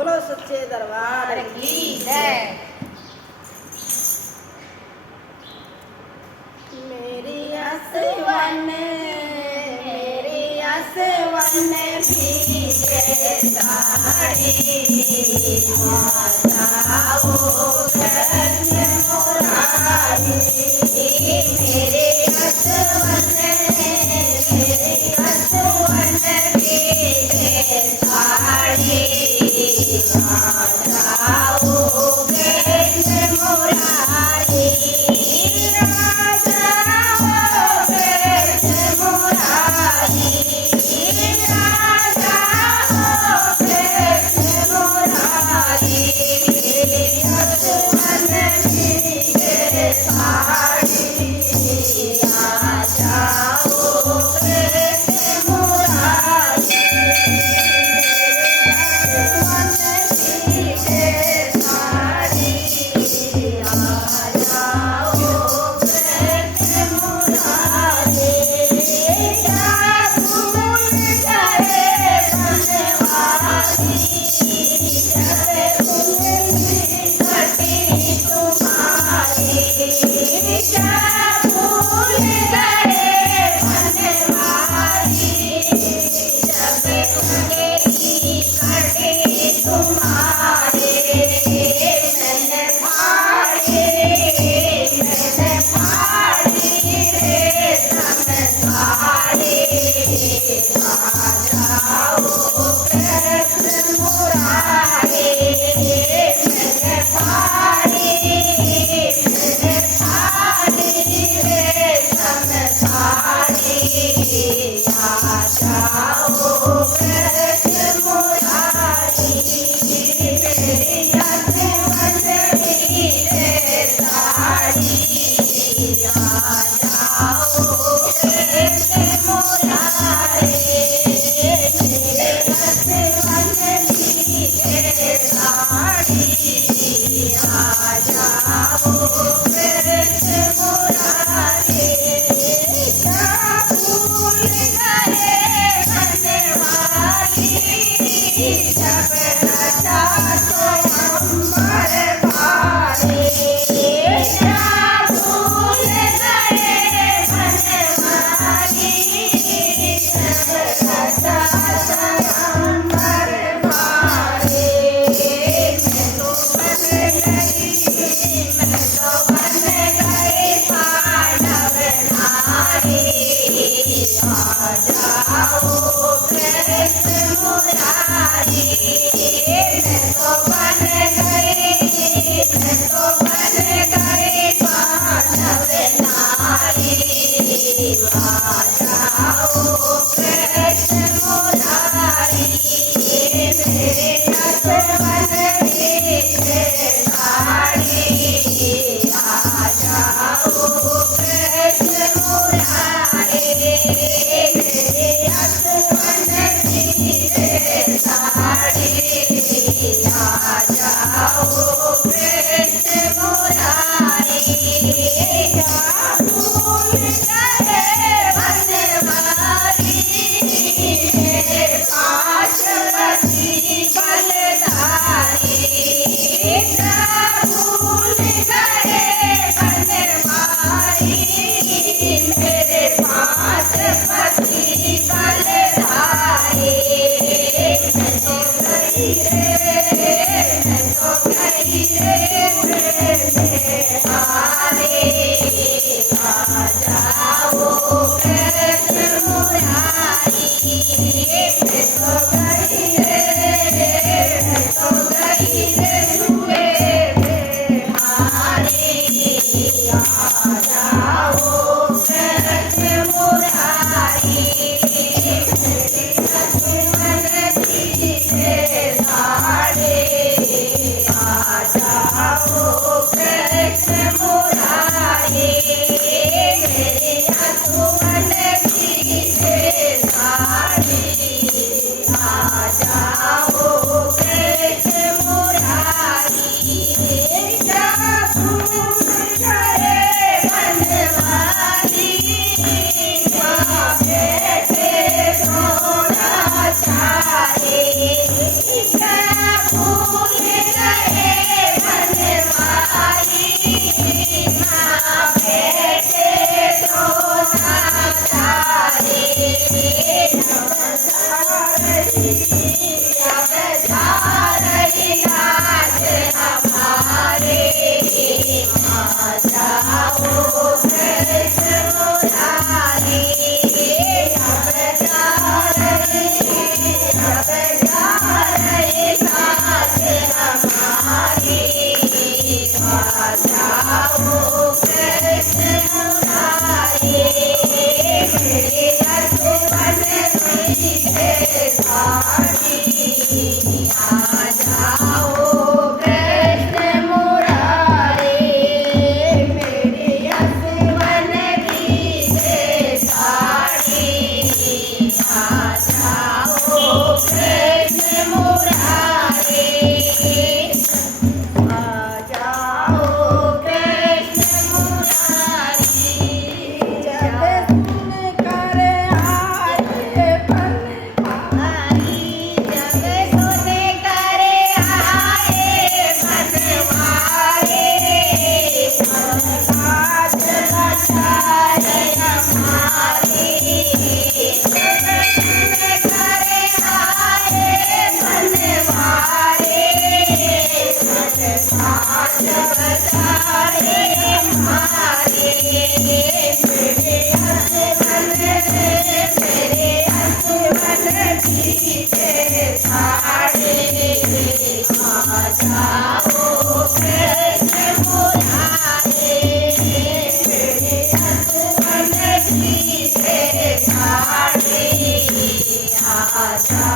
बोलो सच्चे दरबार की जय। मेरी आसवन भीगे साड़ी आ जाओ घर में मुरारी। मेरे आसवन भीगे साड़ी आ जाओ घर में मुरारी। आ जाओ घर में मुरारी। Okay. जाओ कृष्ण मुरारी मेरे यशोवन की साड़ी आ जाओ कृष्ण मुरारी मेरे यशोवन की साड़ी आ जाओ कृष्ण मुरारी आ जाओ कृष्ण मुरारी जब सुन कर आए बनवारी जब सुन कर आए बनवारी आज बचाए हमारी जब सुन कर आए बनवारी आज बचाए हमारे मेरे हसबन की साड़ी आ जाओ कृष्ण मुरारी मेरे हसबन की साड़ी आ जाओ